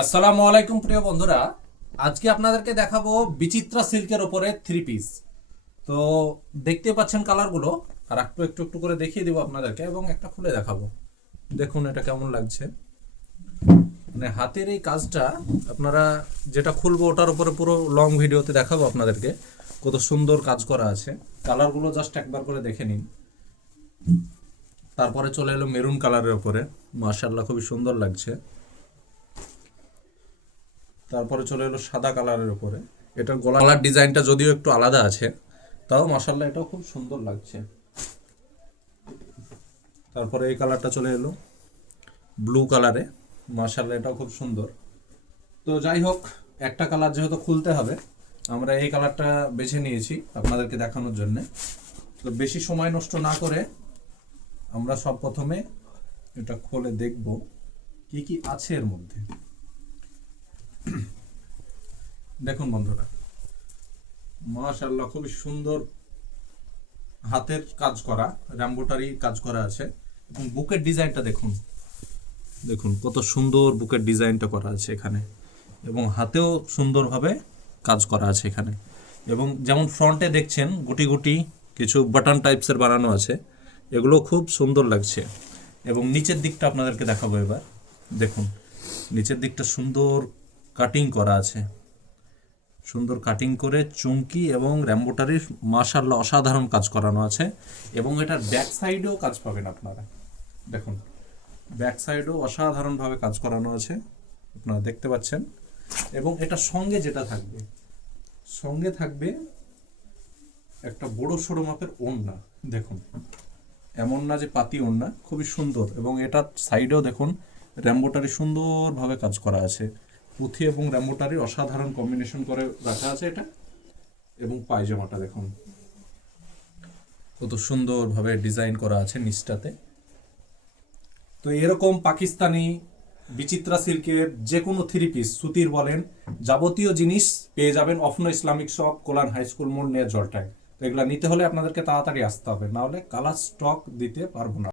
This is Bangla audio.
আসসালামু আলাইকুম প্রিয় বন্ধুরা, আজকে আপনাদেরকে দেখাবো বিচিত্রা সিল্কের ওপরে থ্রি পিস। তো দেখতে পাচ্ছেন কালারগুলো, আর একটু একটু একটু করে দেখিয়ে দেবো আপনাদেরকে এবং একটা খুলে দেখাবো। দেখুন এটা কেমন লাগছে। মানে হাতের এই কাজটা আপনারা যেটা খুলবো ওটার উপরে পুরো লং ভিডিওতে দেখাবো আপনাদেরকে কত সুন্দর কাজ করা আছে। কালারগুলো জাস্ট একবার করে দেখে নিন। তারপরে চলে এলো মেরুন কালারের ওপরে, মাশাআল্লাহ খুবই সুন্দর লাগছে। তারপরে চলে এলো সাদা কালারের উপরে, এটার গলার ডিজাইনটা যদিও একটু আলাদা আছে, তাও মাশাআল্লাহ এটাও খুব সুন্দর লাগছে। তারপরে এই কালারটা চলে এলো ব্লু কালারে, মাশাআল্লাহ এটাও খুব সুন্দর। তো যাই হোক, একটা কালার যেহেতু খুলতে হবে, আমরা এই কালারটা বেছে নিয়েছি আপনাদেরকে দেখানোর জন্য। তো বেশি সময় নষ্ট না করে আমরা সব প্রথমে এটা খুলে দেখব কি কি আছে এর মধ্যে। দেখুন বন্ধুরা, মাশাআল্লাহ খুবই সুন্দর হাতের কাজ করা, এমব্রয়ডারি কাজ করা আছে। এবং বুকের ডিজাইনটা দেখুন, দেখুন কত সুন্দর বুকের ডিজাইনটা করা আছে এখানে, এবং হাতেও সুন্দরভাবে কাজ করা আছে এখানে। এবং যেমন ফ্রন্টে দেখছেন গুটি গুটি কিছু বাটন টাইপসের বানানো আছে, এগুলো খুব সুন্দর লাগছে। এবং নিচের দিকটা আপনাদেরকে দেখাবো এবার। দেখুন নিচের দিকটা সুন্দর কাটিং করা আছে, সুন্দর কাটিং করে চুমকি এবং র্যাম্বোটারির মাশাআল্লাহ অসাধারণ কাজ করানো আছে। এবং এটার ব্যাক সাইডেও কাজ পাবেন আপনারা, দেখুন ব্যাক সাইডেও অসাধারণভাবে কাজ করানো আছে, আপনারা দেখতে পাচ্ছেন। এবং এটা সঙ্গে যেটা থাকবে, সঙ্গে থাকবে একটা বড় সড়ো মাপের ওড়না। দেখুন এমন না যে পাতি ওড়না, খুবই সুন্দর। এবং এটার সাইডেও দেখুন র্যাম্বোটারি সুন্দরভাবে কাজ করা আছে, পুঁথি এবং র্যাম্বোটারি অসাধারণ কম্বিনেশন করে রাখা আছে এটা। এবং পায়জামাটা দেখুন কত সুন্দরভাবে ডিজাইন করা আছে নিচটাতে। তো এরকম পাকিস্তানি বিচিত্রা সিল্কের যে কোনো থ্রি পিস, সুতির বলেন, যাবতীয় জিনিস পেয়ে যাবেন অফনো Islamic shop, Kalyan high school মোড় নিয়ে জলটায়। তো এগুলো নিতে হলে আপনাদেরকে তাড়াতাড়ি আসতে হবে, না হলে কালার স্টক দিতে পারবো না।